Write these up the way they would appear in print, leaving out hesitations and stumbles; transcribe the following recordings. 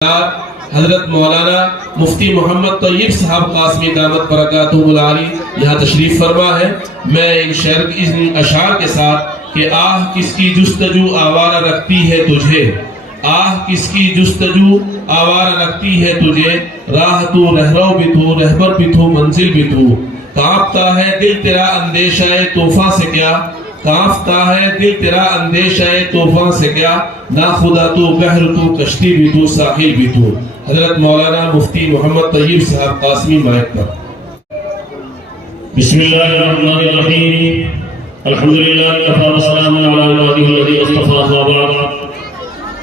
حضرت مولانا مفتی محمد طیب صاحب قاسمی دامت برکاتہ العالی یہاں تشریف فرما ہے۔ میں ان اشعار کے ساتھ کہ آہ کس کی جستجو آوارہ رکھتی ہے تجھے، آہ کس کی جستجو آوارہ رکھتی ہے تجھے، راہ تو رہرو بھی تو رہبر بھی تو منزل بھی تو، کانپتا ہے دل تیرا اندیشہ طوفان سے کیا، کانپتا ہے دل تیرا اندیشہ طوفان سے کیا، نا خدا تو بحر تو کشتی بھی تو ساحل بھی تو۔ حضرت مولانا مفتی محمد طیب صاحب قاسمی مائک پر۔ بسم اللہ الرحمن الرحیم، الحمدللہ کفا وسلام علی عبادہ الذین اصطفی، وبعد،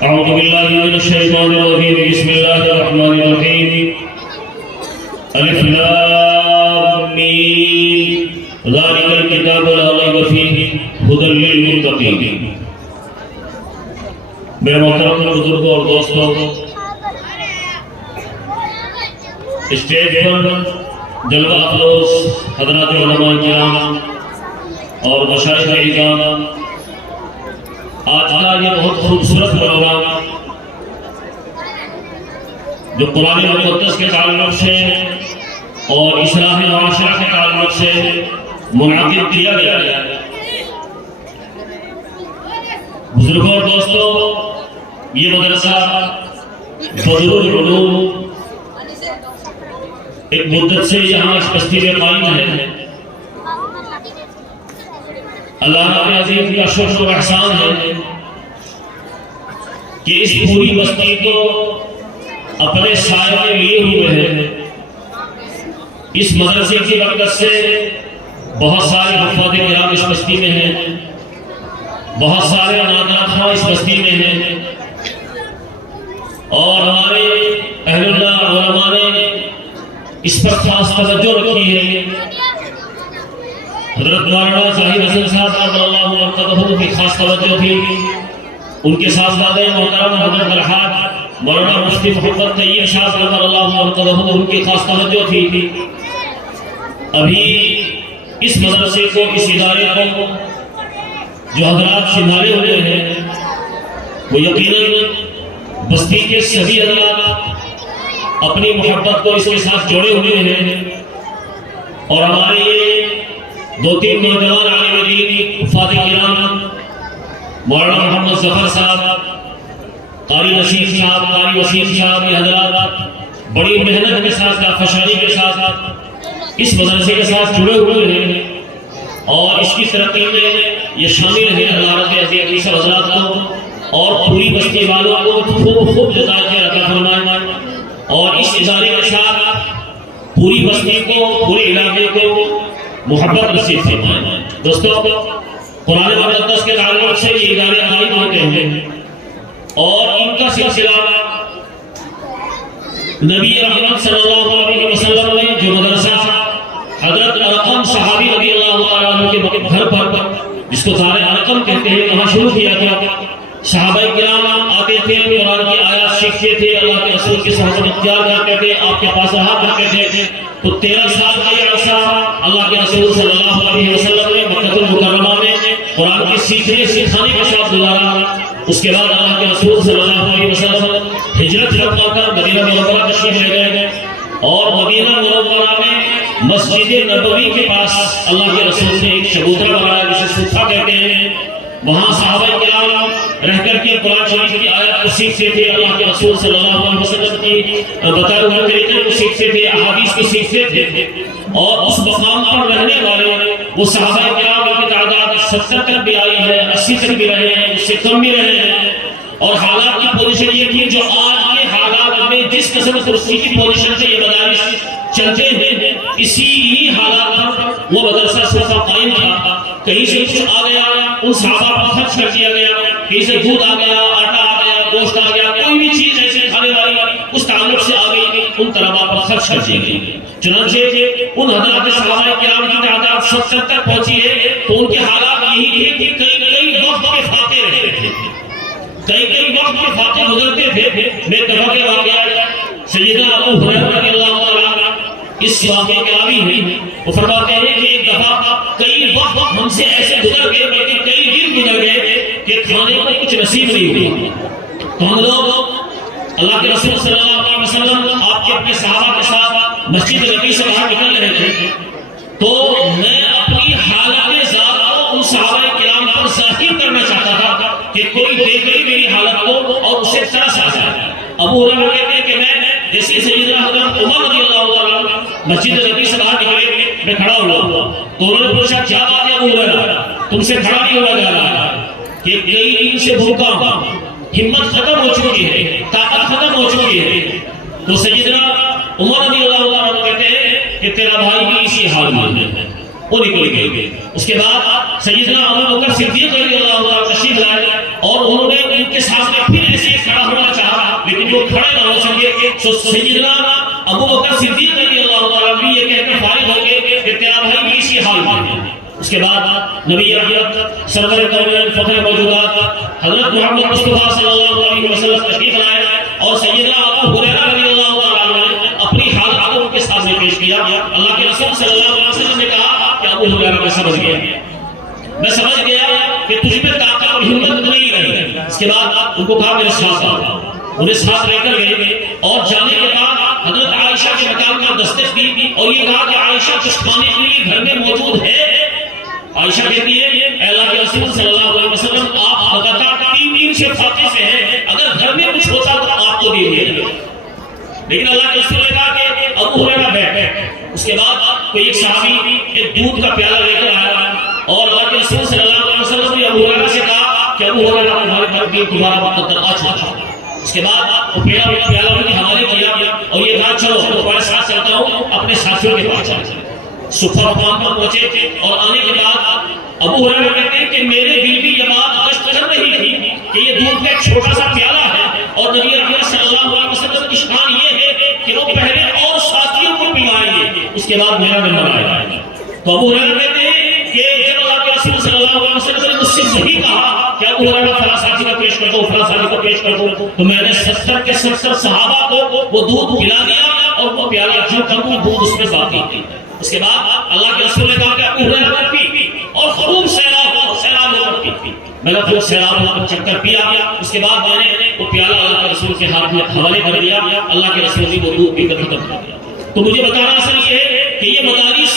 اعوذ باللہ من الشیطان الرجیم، بسم اللہ الرحمن الرحیم، الف لام میم، ذالک الکتاب لا ریب فیہ ھدی للمتقین۔ میرے محترم بزرگوں اور دوستوں، اسٹیج پر جلوہ افروز حضرات علماء کرام اور مشائخ اعظام، آج کا یہ بہت خوبصورت پروگرام جو قرآن مقدس کے تعلق سے اور اصلاح معاشرہ کے تعلق سے منعقد کیا گیا ہے۔ بزرگوں اور دوستوں، یہ مدرسہ بدر العلوم ایک مدت سے یہاں اس بستی میں قائم ہے۔ اللہ رب العزیز کا شکر و احسان ہے کہ اس پوری بستی کو اپنے سائے میں لیے ہوئے ہیں۔ اس مدرسے کی برکت سے بہت سارے حفاظ کرام اس بستی میں ہیں، بہت سارے نادر خواہ اس بستی میں ہیں، اور ہمارے اہل اللہ علماء نے اس پر خاص توجہ رکھی ہے۔ حضرت مولانا ظاہر حسن صاحب رضی اللہ عنہ کی خاص توجہ تھی، ان کے سازادہ محترم حضرت الحاج مولانا مفتی محمد طیب صاحب رضی اللہ عنہ ان کی خاص توجہ تھی۔ ابھی اس مدرسے کو، اس ادارے کو جو حضرات سنبھالے ہوئے ہیں، وہ یقیناً بستی کے سبھی حضرات اپنی محبت کو اس کے ساتھ جوڑے ہوئے ہیں، اور ہمارے یہ دو تین نوجوان عالم دین حفاظ کرام مولانا محمد ظفر صاحب، قاری رشید صاحب، قاری وسیم صاحب، یہ حضرات بڑی محنت کے ساتھ، کافشانی کے ساتھ اس مدرسے کے ساتھ جڑے ہوئے ہیں، اور اس کی ترقی میں یہ شامل ہے۔ اللہ رب العزیز حضرات کو اور پوری بستی والوں کو خوب جزائے خیر عطا فرمائے، اور اس ادارے کے ساتھ پوری بستی کو، پورے علاقے کو محبت نصیب فرمائے۔ دوستو، قرآن مقدس کے تعلق سے یہ ادارے قائم ہوتے ہیں، اور ان کا سلسلہ نبی رحمت صلی اللہ علیہ وسلم نے جو مدرسہ حضرت ارقم صحابی رضی اللہ عنہ کے گھر پر، جس کو دار ارقم کہتے ہیں، وہاں شروع کیا گیا۔ صحابہ کرام آتے تھے، قرآن کی آیات سیکھتے تھے، اللہ کے رسول کی صحبت اختیار کرتے تھے، آپ کے پاس رہا کرتے تھے۔ تو 13 سال کا یہ عرصہ اللہ کے رسول صلی اللہ علیہ وسلم نے مکہ المکرمہ میں قرآن کی سیکھنے سکھانے کے ساتھ گزارا۔ اس کے بعد اللہ کے رسول صلی اللہ علیہ وسلم ہجرت فرما کر مدینہ منورہ تشریف لے گئے، اور مدینہ منورہ میں مسجد نبوی کے پاس اللہ کے رسول نے ایک چبوترا بنایا جسے صوفہ کہتے ہیں۔ وہاں صحابہ کرام رہ کر کے قرآن شریف کی آیات کو سیکھتے تھے، اللہ کے رسول صلی اللہ علیہ وسلم کی بتائے ہوئے طریقے کو سیکھتے تھے، احادیث کو سیکھتے تھے، اور اس مقام پر رہنے والے وہ صحابہ کرام کی تعداد 70 تک بھی آئی ہے، 80 تک بھی رہے ہیں، اس سے کم بھی رہے ہیں۔ اور حالات کی پوزیشن یہ تھی جو آج کے حالات میں جس قسم کرسی کی پوزیشن سے یہ مدارس چلتے ہیں، اسی ہی حالات پر وہ مدرسہ صرف قائم تھا۔ کہیں سے کچھ آ گیا، ان صحابہ پر خرچ کر دیا گیا، کہیں سے دودھ آ گیا، آٹا آ گیا، گوشت آ گیا، کوئی بھی چیز ایسے کھانے والی اس تعلق سے آ گئی، ان طلباء پر خرچ کر دیا گیا۔ چنانچہ ان حضرات صحابہ کرام کی تعداد 70 تک پہنچی ہے۔ تو ان کے حالات یہی تھے کہ کئی وقت کے فاتح رہتے تھے، کئی وقت کے فاتح گزرتے تھے۔ میں دفعہ کے واقعات سیدنا ابو ہریرہ رضی اللہ عنہ اس واقعے کے راوی ہیں، وہ فرماتے ہیں کہ ایک دفعہ کئی وقت ہم سے ایسے گزر گئے، بلکہ کئی دن گزر گئے کہ کھانے کو کچھ نصیب نہیں ہوئی۔ تو ہم لوگ اللہ کے رسول صلی اللہ علیہ وسلم آپ کے اپنے صحابہ کے ساتھ مسجد نبی سے باہر نکل رہے تھے، تو میں اپنی حالت ذات کو ان صحابہ کرام پر ظاہر کرنا چاہتا تھا کہ کوئی دیکھ لے میری حالت کو اور اسے ترس آ جائے۔ ابو ہریرہ کہتے ہیں کہ میں جیسے سیدنا حضرت عمر رضی اللہ عنہ مسجد نبی سے باہر نکلے، میں کھڑا ہوا تو انہوں نے پوچھا کیا بات ہے ابو ہریرہ، تم سے کھڑا نہیں ہوا جا رہا کہ کئی دن سے بھوکا ہوں، ہمت ختم ہو چکی ہے، طاقت ختم ہو چکی ہے۔ تو سیدنا عمر رضی اللہ عنہ کہتے ہیں کہ تیرا بھائی بھی اسی حال میں ہے، وہ نکل گئے۔ اس کے بعد سیدنا ابو بکر صدیق رضی اللہ عنہ تشریف لائے اور انہوں نے ان کے سامنے پھر ایسے کھڑا ہونا چاہا لیکن وہ کھڑے نہ ہو سکے، تو سیدنا ابو بکر صدیق رضی اللہ عنہ بھی یہ کہہ کر فارغ ہو گئے کہ تیرا بھائی بھی اسی حال میں ہے۔ اس کے بعد نبی اکرم سرور کونین فخر موجودات حضرت محمد مصطفیٰ صلی اللہ علیہ وسلم تشریف لائے اور سیدنا ابو ہریرہ رضی اللہ عنہ نے اپنی حالت کو ان کے سامنے پیش کیا۔ اللہ کے رسول صلی اللہ علیہ وسلم نے کہا کہ ابو ہریرہ میں سمجھ گیا کہ تجھ پہ طاقت اور ہمت نہیں رہی۔ اس کے بعد ان کو کہا میرے ساتھ آؤ، انہیں ساتھ لے کر گئے اور جانے کے بعد حضرت عائشہ کے مکان پر دستک دی اور یہ کہا کہ عائشہ کچھ کھانے کے لیے گھر میں موجود ہے؟ عائشہ کہتی ہے اے اللہ کے رسول صلی اللہ علیہ وسلم آپ لگاتار 3 دن سے فاقے سے ہیں، اگر گھر میں کچھ ہوتا تو آپ کو دے دیا، لیکن اللہ کے رسول نے کہا کہ ابو ہریرہ بیٹھ۔ اس کے بعد کوئی ایک صحابی ایک دودھ کا پیالہ لے کر آیا اور اللہ کے رسول صلی اللہ علیہ وسلم نے ابو ہریرہ سے کہا کہ ابو ہریرہ تمہارے گھر بھی تمہارا مقدر آ چکا۔ اس کے بعد وہ پیالہ ان کے حوالے کیا اور یہ کہا چلو تمہارے ساتھ چلتا ہوں اپنے ساتھیوں کے پاس چلتا۔ صفہ مقام پر پہنچے اور آنے کے بعد ابو ہریرہ کہتے ہیں کہ میرے دل بھی یہ بات گشت کر رہی تھی کہ یہ دودھ کا ایک چھوٹا سا پیالہ ہے اور نبی اکرم صلی اللہ علیہ وسلم کی شان یہ ہے کہ وہ پہلے اور ساتھیوں کو پلائیں گے، اس کے بعد میرا نمبر آئے گا۔ تو ابو ہریرہ کہتے ہیں کہ جب اللہ کے رسول صلی اللہ علیہ وسلم نے مجھ سے صحیح کہا کہ ابو ہریرہ فلاں ساتھی کو پیش کر دو، فلاں ساتھی کو پیش کر دو، تو میں نے 70 کے 70 صحابہ کو وہ دودھ پلا دیا اور وہ پیالہ جو کم دودھ اس میں باقی تھی۔ اس کے بعد اللہ کے رسول نے کہا کہ ابو ہریرہ پی اور خوب سیراب ہو کر پی۔ میں نے خوب سیراب ہو کر چکر پیا۔ اس کے بعد میں نے وہ پیالہ اللہ کے رسول کے ہاتھ میں حوالے کر دیا، اللہ کے رسول نے وہ دودھ پی کر ختم کر دیا۔ تو مجھے بتانا اصل یہ ہے کہ یہ مدارس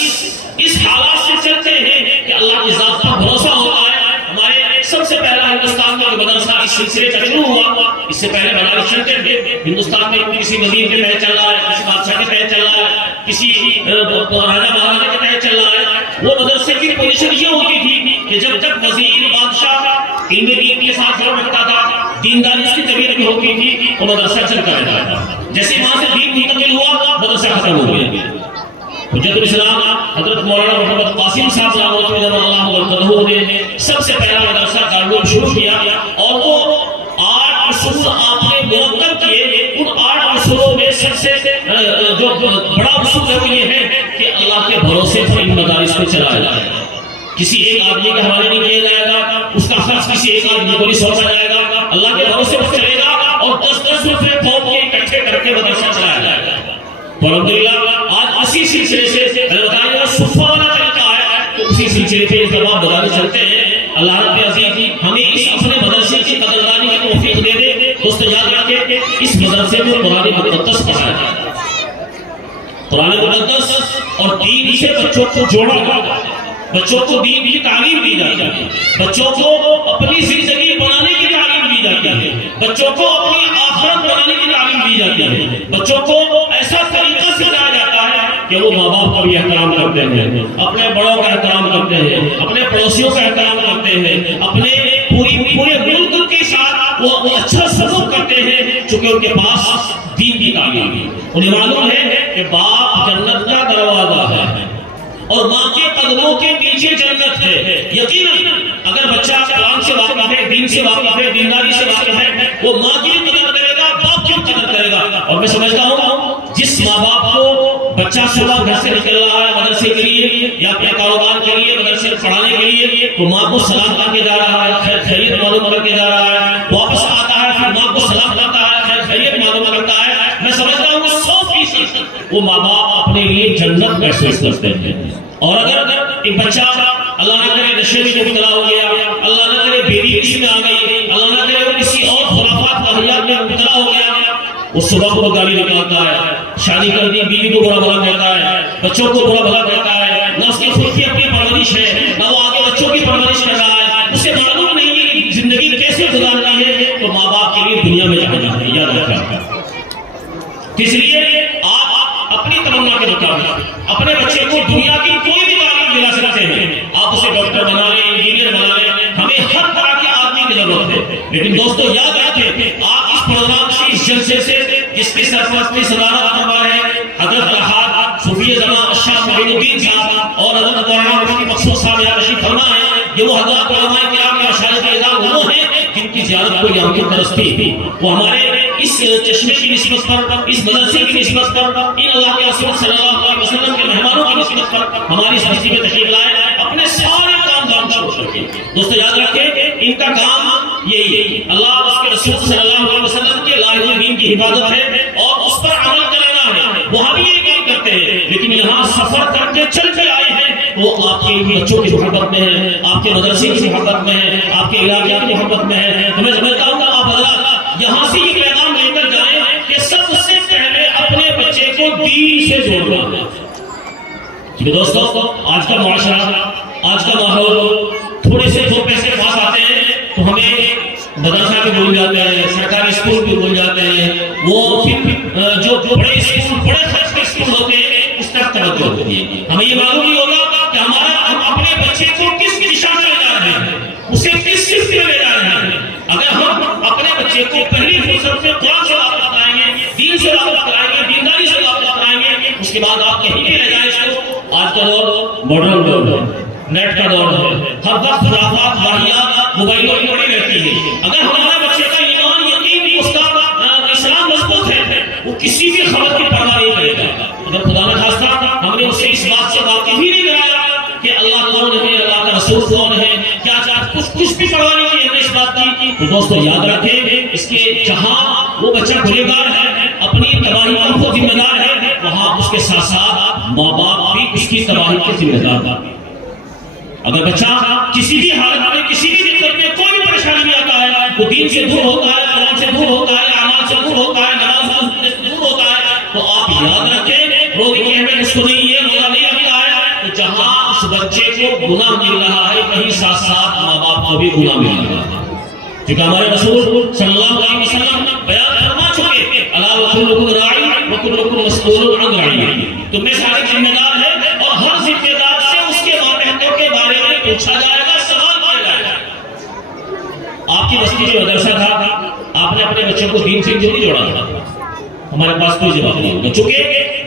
اس حالات سے چلتے ہیں کہ اللہ کی ذات پر بھروسہ ہوتا ہے۔ ہمارے سب سے پہلا ہندوستان میں جو مدرسہ اس سلسلے کا شروع ہوا، اس سے پہلے مدارس چلتے تھے ہندوستان میں، کسی وزیر کے تحت چل رہا ہے، کسی بادشاہ کے تحت چل رہا ہے، کسی راجا مہاراجا کے تحت چل رہا ہے۔ وہ مدرسے کی پوزیشن یہ ہوتی تھی کہ جب تک وزیر بادشاہ علم دین کے ساتھ جوڑ رکھتا تھا، دینداری اس کی طبیعت میں ہوتی تھی، وہ مدرسہ چلتا رہتا تھا۔ جیسے وہاں سے دین منتقل ہوا مدرسہ ختم ہو گیا۔ حجت الاسلام حضرت مولانا محمد قاسم صاحب نے سب سے پہلا مدرسہ دارالعلوم شروع کیا اور وہ 8 اصول آپ نے مرتب کیے۔ ان 8 اصولوں میں سب سے جو بڑا اصول ہے وہ یہ ہے کہ اللہ کے بھروسے پر ان مدارس کو چلایا جائے گا، کسی ایک آدمی کے حوالے نہیں کیا جائے گا، اس کا خرچ کسی ایک آدمی کو نہیں سونپا جائے گا، اللہ کے بھروسے پر چلے گا اور 10-10 روپے قوم کے اکٹھے کر کے مدرسہ چلایا جائے گا۔ الحمدللہ آج اسی سلسلے سے بتایا صفہ والا طریقہ ہے، تو اسی سلسلے پہ اس تمام مدارس چلتے ہیں۔ اللہ رب العزیز ہمیں اس اپنے مدرسے کی قدردانی کی توفیق دے دے۔ دوست یاد رکھیں اس مدرسے میں قرآن مقدس پڑھایا جاتا ہے، قرآن مقدس اور دین سے بچوں کو جوڑا جاتا ہے، بچوں کو دین کی تعلیم دی جاتی ہے، بچوں کو اپنی زندگی بنانے کی تعلیم دی جاتی ہے، بچوں کو اپنی آخرت بنانے کی تعلیم دی جاتی ہے، بچوں کو ایسا طریقہ سکھایا جاتا ہے کہ وہ ماں باپ کا بھی احترام کرتے ہیں، اپنے بڑوں کا احترام کرتے ہیں، اپنے پڑوسیوں کا احترام کرتے ہیں، اپنے پورے ملک کے ساتھ وہ اچھا سلوک کرتے ہیں، چونکہ ان کے پاس دین کی تعلیم ہے۔ انہیں معلوم ہے کہ باپ جنت کا دروازہ ہے اور ماں کے قدموں کے نیچے جنت ہے۔ یقیناً اگر بچہ قرآن سے واقف ہے، دین سے واقف ہے، دینداری سے واقف ہے، وہ ماں کی بھی قدر کرے گا، باپ کی بھی قدر کرے گا۔ اور میں سمجھتا ہوں جس ماں باپ کو بچہ صبح گھر سے نکل رہا ہے مدرسے کے لیے یا اپنے کاروبار کے لیے مدرسے پڑھانے کے لیے، وہ ماں کو سلام کر کے جا رہا ہے، خیریت معلوم کر کے جا رہا ہے، واپس آتا ہے پھر ماں کو سلام کرتا ہے، خیریت معلوم کرتا ہے۔ میں سمجھتا ہوں 100% وہ ماں باپ اپنے لیے جنت محسوس کرتے ہیں۔ اور اگر ایک بچہ اللہ نہ کرے نشے میں مبتلا ہو گیا، اللہ نہ کرے بے دینی میں آ گئی، اللہ نہ کرے وہ کسی اور خرافات واہیات میں مبتلا ہو گیا، وہ صبح کو گالی نکالتا ہے، شادی کر دی بیوی کو برا بھلا کہتا ہے، بچوں کو برا بھلا کہتا ہے، نہ اس کی خود کی اپنی پرورش ہے، نہ وہ آگے بچوں کی پرورش کر رہا ہے، اسے معلوم نہیں ہے کہ زندگی کیسے گزارنی ہے، تو ماں باپ کے لیے دنیا میں جانا ہے، یاد رکھیں۔ اس لیے آپ اپنی تمنا کے مطابق اپنے بچے کو دنیا کی کوئی بھی تعلیم دلا سکتے ہیں، آپ اسے ڈاکٹر بنا لیں، انجینئر بنا لیں، ہمیں ہر طرح کے آدمی کی ضرورت ہے، لیکن دوستو یاد رکھیں آپ اس پروگرام سے، اس جلسے سے جس کی سرپرستی صدارت فرما ہے حضرت الحاج صوفی زمان شاہ معین الدین صاحب اور حضرت مولانا مفتی مقصود صاحب یہاں تشریف فرما ہے، یہ وہ حضرات علماء کرام کے مشائخ اعظام وہ ہیں جن کی زیارت کو یہاں کی ترستی، وہ ہمارے اس چشمے کی نسبت پر، اس مدرسے کی نسبت پر، ان اللہ کے رسول صلی اللہ علیہ وسلم کے مہمانوں کی نسبت پر ہماری اس مسجد میں تشریف لائے، اپنے سارے کام دام چھوڑ کر کے۔ دوستو یاد رکھیں ان کا کام یہی ہے، اللہ اس کے رسول صلی اللہ علیہ وسلم کے لائحہ دین کی حفاظت ہے اور اس پر عمل کرانا ہے، وہاں بھی یہ کام کرتے ہیں، لیکن یہاں سفر کر کے چل کے آئے ہیں، وہ آپ کے بچوں کی محبت میں ہے، آپ کے مدرسے کی محبت میں ہے، آپ کے علاقے کی محبت میں ہے، تو میں سمجھتا ہوں کہ آپ حضرات یہاں سے یہ پیغام لے کر جائیں کہ سب سے پہلے اپنے بچے کو دین سے جوڑنا ہے۔ کہ دوستو آج کا معاشرہ، آج کا ماحول، تھوڑے سے دو پیسے پاس آتے ہیں تو ہمیں مدرسہ بھی بھول جاتے ہیں، سرکاری اسکول بھی بھول جاتے ہیں، وہ پھر جو بڑے اسکول، بڑے خرچ کے اسکول ہوتے ہیں اس طرف توجہ ہوتی ہے۔ ہمیں یہ معلوم نہیں ہوگا کہ ہم اپنے بچے کو کس دشا میں لے جا رہے ہیں، اسے کس سمت میں لے جا رہے ہیں۔ اگر ہم اپنے بچے کو پہلی فرصت میں قرآن سے واقف کرائیں گے، دین سے واقف کرائیں گے، دینداری سے واقف کرائیں گے، اس کے بعد آپ کہیں بھی لے جائیں اس کو۔ آج کا دور ماڈرن دور ہے، نیٹ کا دور ہے، ہر وقت خرافات، واہیات موبائلوں کی پڑی رہتی ہے۔ اگر ہمارے بچے کا ایمان، یقین، اس کا اسلام مضبوط ہے، وہ کسی بھی خبر کی پرواہ نہیں کرے گا۔ اگر خدا نہ خواستہ ہم نے اسے اس بات سے واقف ہی نہیں کرایا کہ اللہ کون ہے، اللہ کا رسول کون ہے، کیا کچھ بھی پرواہ نہیں کی ہم نے اس بات کی، تو دوستو یاد رکھیں اس کے جہاں وہ بچہ گنہگار ہے، اپنی تباہی کا خود ذمہ دار ہے، وہاں اس کے ساتھ ساتھ ماں باپ بھی اس کی تباہی کے ذمہ دار ہے۔ اگر بچہ کسی بھی حالت میں، کسی بھی دقت میں، کوئی بھی پریشانی میں آتا ہے، وہ دین سے دور ہوتا ہے، قرآن سے دور ہوتا ہے، اعمال سے دور ہوتا ہے، نماز سے دور ہوتا ہے، تو آپ یاد رکھیں روزے کی اہمیت اس کو نہیں ہے، روزہ نہیں رکھتا ہے، تو جہاں اس بچے کو گناہ مل رہا ہے وہیں ساتھ ساتھ ماں باپ کو بھی گناہ مل رہا ہے، کیونکہ ہمارے رسول صلی اللہ علیہ وسلم بیان فرما چکے الا وکلکم راعی وکلکم مسئول عن رعیتہ، تم میں سارے ذمہ دار ہیں اور ہر ذمہ دار سے اس کے ماتحتوں کے بارے میں پوچھا جائے گا، سوال کیا جائے گا۔ آپ کی بستی میں مدرسہ تھا، آپ نے اپنے بچوں کو دین سے کیوں نہیں جوڑا تھا؟ ہمارے پاس کوئی جواب نہیں ہوگا، چونکہ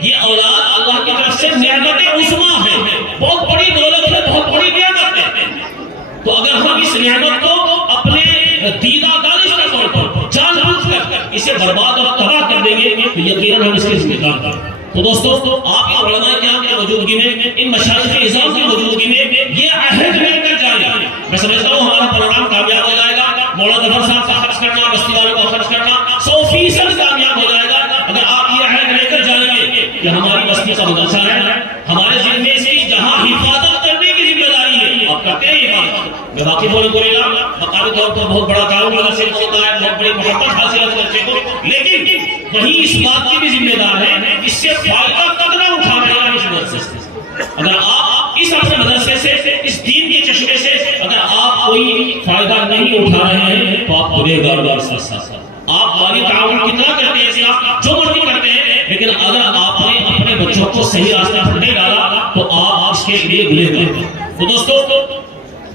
یہ اولاد اللہ کی طرف سے نعمت عظمیٰ ہے، بہت بڑی دولت ہے، بہت بڑی نعمت ہے، تو اگر ہم اس نعمت کو اپنے دیدہ دانش کے طور پر جان بوجھ کر اسے برباد اور تباہ کر دیں گے تو یقیناً ہم اس کے ذمہ دار ہیں۔ تو دوستو آپ علماء کرام کی موجودگی میں، ان مشائخ اعظام کی موجودگی میں یہ عہد لے کر جائیں، میں سمجھتا ہوں ہمارا پروگرام کامیاب ہو جائے گا، مولانا ظفر صاحب کا خرچ کرنا، بستی والوں کا خرچ کرنا 100% کامیاب ہو جائے گا اگر آپ یہ عہد لے کر جائیں گے کہ ہماری بستی کا مدرسہ ہے، ہمارے ذمے سے جہاں حفاظت کرنے کی ذمہ داری ہے آپ کرتے ہیں حفاظت۔ میں باقی بولے بولے گا مقامی طور پر بہت بڑا کام مدرسے کو ہوتا ہے، بہت بڑی محبت حاصل ہے مدرسے کو، لیکن وہیں اس بات کی بھی ذمہ دار ہے اس سے فائدہ قدرہ اٹھانا ہے اس مدرسے سے۔ اگر آپ اس اپنے مدرسے سے، اس دین کے چشمے سے اگر آپ کوئی فائدہ نہیں اٹھا رہے ہیں تو آپ گنہگار ہیں۔ ساتھ ساتھ آپ مالی تعاون کتنا کرتے ہیں، آپ جو مرضی کرتے ہیں، لیکن اگر آپ نے اپنے بچوں کو صحیح راستے پر نہیں ڈالا تو آپ اس کے لیے گنہگار ہیں۔ تو دوستو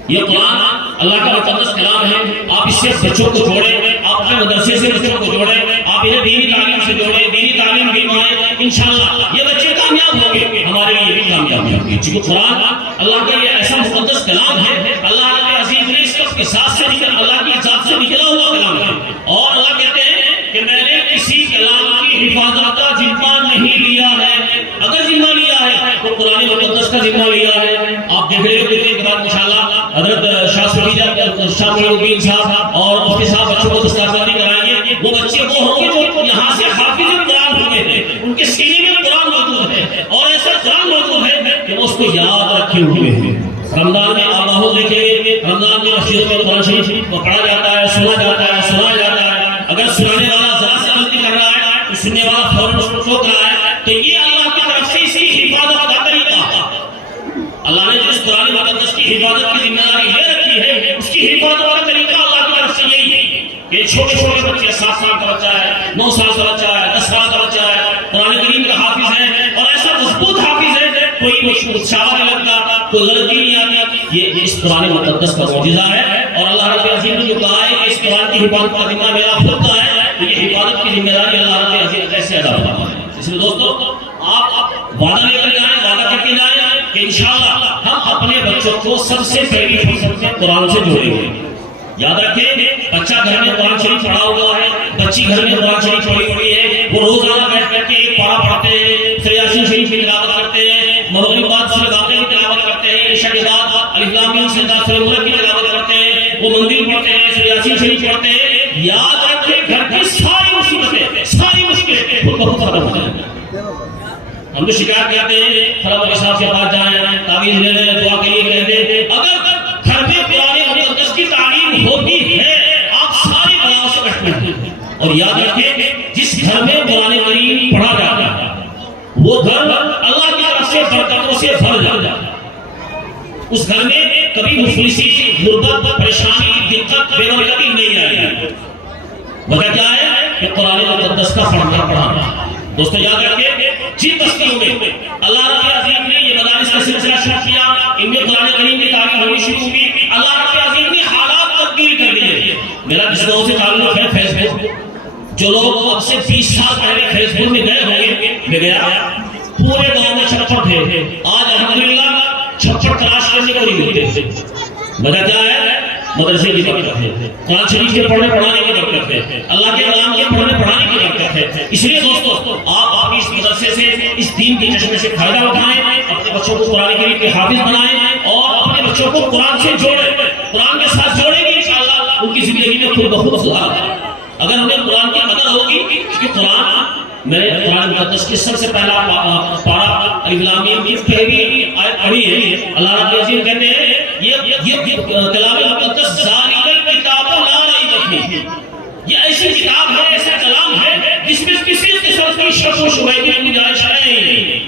یہ قرآن اللہ کا مقدس کلام ہے، آپ اس سے بچوں کو جوڑیں، آپ اپنے مدرسے سے بچوں کو جوڑیں، آپ انہیں دینی تعلیم سے جوڑیں، دینی تعلیم دلوائیں، انشاءاللہ یہ بچے کامیاب ہوں گے، ہمارے لیے بھی کامیاب ہوں گے، چونکہ قرآن اللہ کا یہ ایسا مقدس کلام ہے، اللہ کے عزیز نے اس کے ذات سے نکل، اللہ کی ذات سے نکلا ہوا کلام ہے، اور اللہ کہتے ہیں کہ میں نے کسی کلام کی حفاظت کا ذمہ نہیں لیا ہے، اگر ذمہ لیا ہے تو قرآن مقدس کا ذمہ لیا ہے۔ آپ دیکھ رہے دیکھنے کے بعد انشاءاللہ حضرت شاہ معین الدین صاحب اور مفتی صاحب بچوں کو دستارداری کرائیں گے، وہ بچے وہ ہوں گے جو یہاں سے حافظ قرآن ہوتے ہیں، ان کے سینے میں قرآن موجود ہے اور ایسا قرآن موجود ہے کہ وہ اس کو یاد رکھے ہوئے ہیں۔ رمضان میں آپ ماحول دیکھیں گے، رمضان میں مسجد میں قرآن شریف کو پڑھا جاتا ہے، سنا جاتا ہے، سنایا جاتا ہے، اگر سنانے والا ذرا سے غلطی کر رہا ہے فوراً اس کو ٹھوک رہا ہے تو یہ اللہ کی طرف سے اسی حفاظت کا طریقہ، اللہ نے جو اس قرآن مقدس کی حفاظت کی ذمہ داری لے رکھی ہے اس کی حفاظت کا طریقہ اللہ کی طرف سے یہی ہے کہ چھوٹے چھوٹے بچے 7 سال کا بچہ ہے، 9 سال کا بچہ ہے، 10 سال کا بچہ ہے، قرآن کریم کا حافظ ہے اور ایسا مضبوط حافظ ہے کوئی اتشاہ نہیں لگتا، کوئی غلطی نہیں آتی، یہ اس قرآن مقدس کا معجزہ ہے۔ اور اللہ رب العزیز نے جو کہا ہے کہ اس قرآن کی حفاظت کا ذمہ میرا خود کا ہے، تو یہ حفاظت کی ذمہ داری اللہ رب العزیز کیسے ادا کرتا ہے۔ اس لیے دوستو آپ وعدہ لے کر جائیں، وعدہ کر کے جائیں کہ انشاءاللہ ہم اپنے بچوں کو سب سے پہلی فرصت میں قرآن سے جوڑیں گے۔ یاد رکھیں بچہ گھر میں قرآن شریف پڑھا ہوا ہے، بچی گھر میں قرآن شریف پڑھی ہوئی ہے، وہ روزانہ بیٹھ کر کے ایک پارہ پڑھتے ہیں، یاسین شریف کی تلاوت کرتے ہیں، مغرب بعد سے واقعہ کی تلاوت کرتے ہیں، عشاء کے بعد الف لام میم سے سورہ ملک کی تلاوت کرتے ہیں، وہ مندر پڑھتے ہیں، یاسین شریف پڑھتے ہیں۔ یاد رکھیں گھر کی ساری مصیبتیں، ساری مشکلیں خود بخود ختم ہو جائیں گی۔ ہم تو شکایت کرتے ہیں فلاں کے صاحب کے پاس جائیں، تعویذ لے لیں، دعا کے لیے کہتے ہیں، اگر گھر میں قرآن مقدس کی تعلیم ہوتی ہے آپ ساری بلاؤں سے بچ سکتے ہیں۔ اور یاد رکھیں جس گھر میں قرآن کریم پڑھا جاتا ہے وہ گھر اللہ کی طرف سے برکتوں سے بھر جاتا ہے، اس گھر میں کبھی مفلسی، غربت، پریشانی، دقت، بے برکتی نہیں آئے گی۔ وجہ کیا ہے کہ قرآن مقدس کا پڑھنا۔ دوستو یاد رکھیں جن بستیوں میں اللہ رب العزیز نے یہ مدارس کا سلسلہ شروع کیا، ان میں قرآن کریم کی تعلیم ہونی شروع ہوئی، اللہ رب العزیز نے حالات تبدیل کر دیے۔ میرا جس لوگوں سے تعلق ہے فیس بک، جو لوگ اب سے 20 سال پہلے فیس بک میں گئے ہوں گے، میں گیا، پورے گاؤں میں چھپڑ تھے، آج الحمدللہ چھپڑ تلاش کرنے کو نہیں ملتے۔ وجہ کیا ہے؟ مدرسے کی برکت ہے، قرآن شریف کے پڑھنے پڑھانے کی برکت ہے، اللہ کے کلام کے پڑھنے پڑھانے کی برکت ہے۔ اس لیے دوستو آپ اپنی اس مدرسے سے، اس دین کے چشمے سے فائدہ اٹھائیں، اپنے بچوں کو قرآن کریم کے حافظ بنائیں اور اپنے بچوں کو قرآن سے جوڑیں، قرآن کے ساتھ جوڑیں گے انشاءاللہ ان کی زندگی میں خود بخود سدھار آئے گا۔ اگر ہمیں قرآن کی قدر ہوگی، کیونکہ میں نے قرآن مقدس کے سب سے پہلا پارہ الف لام میم کی پہلی آیت پڑھی ہے، اللہ رب العزیز کہتے ہیں یہ کلام مقدس ذالک الکتاب لا ریب فیہ، یہ ایسی کتاب ہے، ایسا کلام ہے جس میں کسی قسم کی شک و شبہ کی گنجائش نہیں،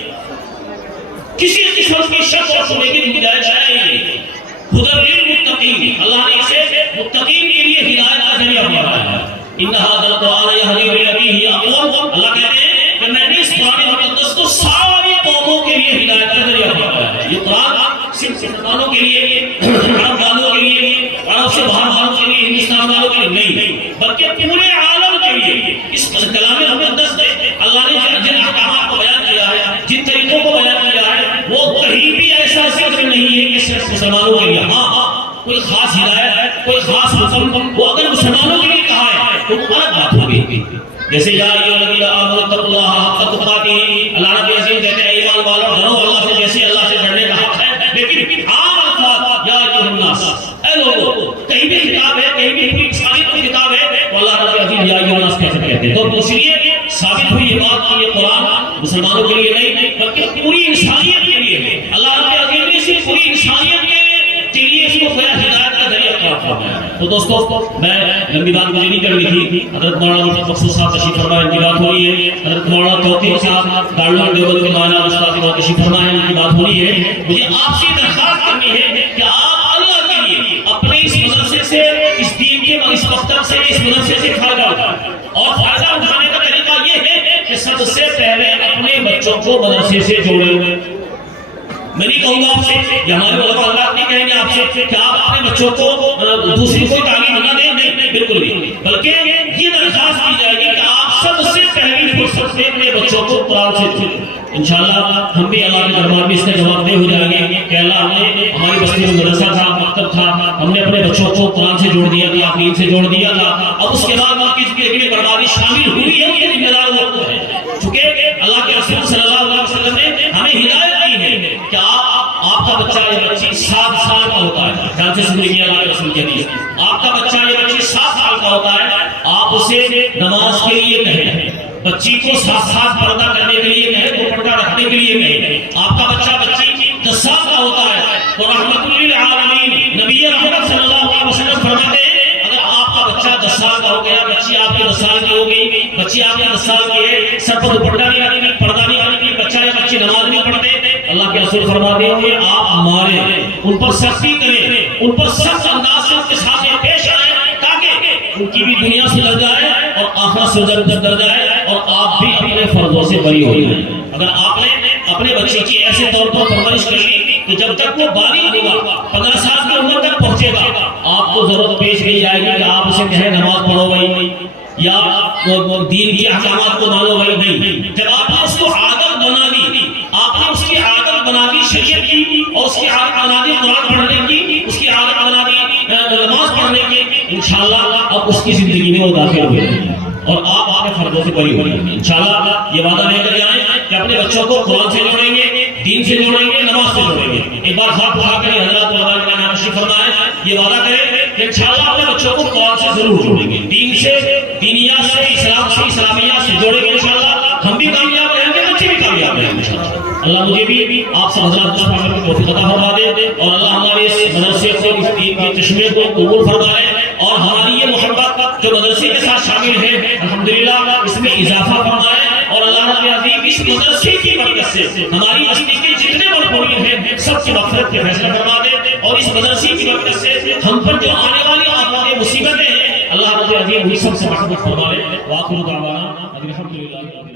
کسی قسم کی شک و شبہ کی گنجائش نہیں۔ ہدی للمتقین، اللہ نے اسے متقین کے لیے ہدایت کا ذریعہ بنایا ہے۔ ان ھذا القرآن یہدی للتی ہی اقوم، اللہ کہتے ہیں کہ میں نے اس قرآن مقدس کو ساری قوموں کے لیے ہدایت کا ذریعہ بنایا ہے۔ یہ قرآن صرف مسلمانوں کے لیے، عرب والوں کے لیے، عرب سے باہر والوں کے لیے، ہندوستان والوں کے لیے نہیں، بلکہ پورے عالم کے لیے۔ اس کلام مقدس نے اللہ نے جن احکامات کو بیان کیا ہے، جن طریقوں کو بیان کیا ہے، وہ کہیں بھی ایسا ذکر نہیں ہے کہ صرف مسلمانوں کے لیے۔ ہاں کوئی خاص ہدایت ہے، کوئی خاص حکم وہ اگر مسلمانوں کے لیے کہا ہے تو وہ الگ بات ہوگی۔ جیسے یا ایھا الذین آمنوا اتقوا اللہ حق تقاتہ، اللہ رب العزیز کہتے ہیں ایمان والو ڈرو اللہ سے جیسے اللہ سے ڈرنے کا حق ہے، لیکن عام الفاظ یا ایھا الناس، اے لوگوں، کہیں بھی کتاب ہے، کہیں بھی پوری انسانیت کی کتاب ہے تو اللہ رب العزیز یا ایھا الناس کیسے کہتے ہیں؟ تو اس لیے ثابت ہوئی یہ بات کہ یہ قرآن مسلمانوں کے لیے نہیں بلکہ پوری انسانیت کے لیے ہے۔ اللہ رب العزیز نے صرف پوری انسانیت کے لیے اس کو خیر ہدایت کا ذریعہ قرار دیا ہے۔ تو دوستو میں لمبی بات مجھے نہیں کرنی تھی، حضرت مولانا مفتی مقصود صاحب تشریف فرمائے، ان کی بات ہو رہی ہے، حضرت مولانا توقیر صاحب دارالعلوم دیوبند کے ماہرہ استاد کی بات تشریف فرمائے، ان کی بات ہو رہی ہے۔ مجھے آپ سے درخواست کرنی ہے کہ آپ اللہ کے لیے اپنے اس مدرسے سے، اس دین کے اس مکتب سے، اس مدرسے سے فائدہ اٹھائیں، اور فائدہ اٹھانے کا طریقہ یہ ہے کہ سب سے پہلے اپنے بچوں کو مدرسے سے جوڑیں۔ میں نہیں کہوں گا آپ سے، یہ ہمارے علماء حضرات نہیں کہیں گے آپ سے کہ آپ اپنے بچوں کو دوسری کوئی تعلیم نہ دیں، نہیں بالکل نہیں، بلکہ یہ درخواست کی جائے گی کہ آپ سب سے پہلی فرصت سے اپنے بچوں کو قرآن سے جوڑیں۔ انشاءاللہ ہم بھی اللہ کے دربار میں اس کا جواب دہ ہو جائیں گے کہ اللہ ہم نے ہماری بستی میں مدرسہ تھا، مکتب تھا، ہم نے اپنے بچوں کو قرآن سے جوڑ دیا تھا، دین سے جوڑ دیا تھا، اب اس کے بعد آپ کی زندگی میں بربادی شامل ہوئی ہے، یہ ذمہ دار وقت ہے، چونکہ اللہ کے رسول صلی اللہ علیہ وسلم نے ہمیں ہدایت دی ہے کہ آپ کا بچہ یا بچی 7 سال کا ہوتا ہے، جہاں سے زندگی اللہ کے رسول کہتی ہے، آپ کا بچہ یا بچی 7 سال کا ہوتا ہے، آپ اسے نماز کے لیے کہیں، بچی کو 7 سال پردہ کرنے کے لیے کہیں، تو پردہ رکھنے کے لیے کہیں، آپ کا بچہ بچی 10 سال کا ہوتا ہے تو رحمت للعالمین نبی رحمت صلی اللہ علیہ وسلم فرماتے ہیں اگر آپ کا بچہ 10 سال کا ہو گیا، بچی آپ کے 10 سال کی ہو گئی، بچی آپ کے 10 سال کی ہے، سر پر دوپٹہ نہیں رکھتی، پردہ نہیں رکھتی، بچہ یا بچی نماز نہیں پڑھتے، اللہ کے رسول فرماتے ہیں کہ آپ ماریں، ان پر سختی کریں، ان پر سخت انداز سے ان کے سامنے پیش آئیں تاکہ ان کی بھی دنیا سے لگ جائے اور آخرت سے ڈر جائے اور آپ بھی اپنے فرضوں سے بری ہو جائیں۔ اگر آپ نے اپنے بچے کی ایسے طور پر پرورش کر لی کہ جب تک وہ بالغ ہوگا، 15 سال کی عمر تک پہنچے گا، آپ کو ضرورت پیش کی جائے گی کہ آپ اسے کہیں نماز پڑھو بھائی یا دین کی احکامات کو مانو بھائی، نہیں۔ جب آپ نے اس کو عادت بنا دی، آپ نے اس کی عادت بنا دی شریعت کی، اور اس کی عادت بنا دی قرآن پڑھنے کی، اس کی عادت بنا دی نماز پڑھنے کی، انشاءاللہ اب اس کی زندگی میں وہ داخل ہوئے اور آپ اپنے فرضوں سے بری ہو جائیں گے۔ انشاءاللہ یہ وعدہ لے کر جائیں کہ اپنے بچوں کو قرآن سے جوڑیں گے، دین سے جوڑیں گے، نماز سے جوڑیں گے۔ ایک بار ہاتھ اٹھا کر حضرات مولانا نام تشریف فرمائے، یہ وعدہ کریں کہ انشاءاللہ اپنے بچوں کو قرآن سے ضرور جوڑیں گے، دین سے، دینیات سے، اسلام سے، اسلامیات سے جوڑیں گے۔ انشاءاللہ ہم بھی کامیاب رہیں گے، بچے بھی کامیاب رہیں گے انشاءاللہ۔ اللہ مجھے بھی آپ سے حضرات کو پڑھنے کی توفیق عطا فرما دے اور اللہ ہمارے اس مدرسے کو، اس دین کے چشمے کو قبول فرما لے اور ہماری یہ محبت جو مدرسے کے ساتھ شامل ہے الحمدللہ اس میں اضافہ فرمائے اور اللہ رب العزیز اس مدرسے کی برکت سے ہماری بستی کے جتنے مرحومین ہیں سب کی مغفرت کے فیصلہ فرما دے اور اس مدرسے کی برکت سے ہم پر جو آنے والی آفات مصیبتیں ہیں اللہ رب العزیز ان سب سے محفوظ فرما لے۔ وآخر دعوانا الحمدللہ۔